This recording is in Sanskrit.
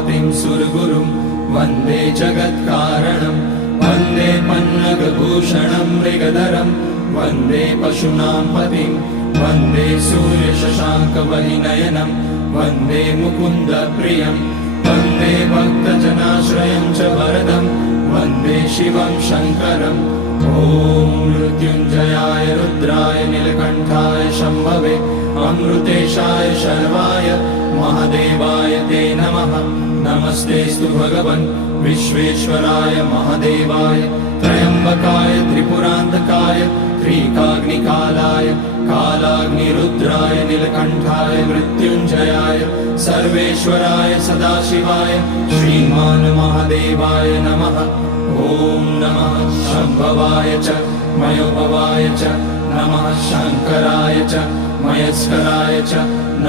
पतिं सुरगुरुं वन्दे जगत्कारणं वन्दे पन्नगभूषणं मृगधरं वन्दे पशूनां पतिं वन्दे सूर्यशशाङ्कवहिनयनं वन्दे मुकुन्दप्रियं वन्दे भक्तजनाश्रयं च वरदं वन्दे शिवं शङ्करम् ॐ मृत्युञ्जयाय रुद्राय नीलकण्ठाय शम्भवे अमृतेशाय शर्वाय महादेवाय ते नमः। नमस्तेऽस्तु भगवन् विश्वेश्वराय महादेवाय त्र्यम्बकाय त्रिपुरान्तकाय त्रिकाग्निकालाय कालाग्निरुद्राय नीलकण्ठाय मृत्युञ्जयाय सर्वेश्वराय सदाशिवाय श्रीमान् महादेवाय नमः। ॐ नमः शम्भवाय च मयोभवाय च नमः शङ्कराय च मयस्कराय च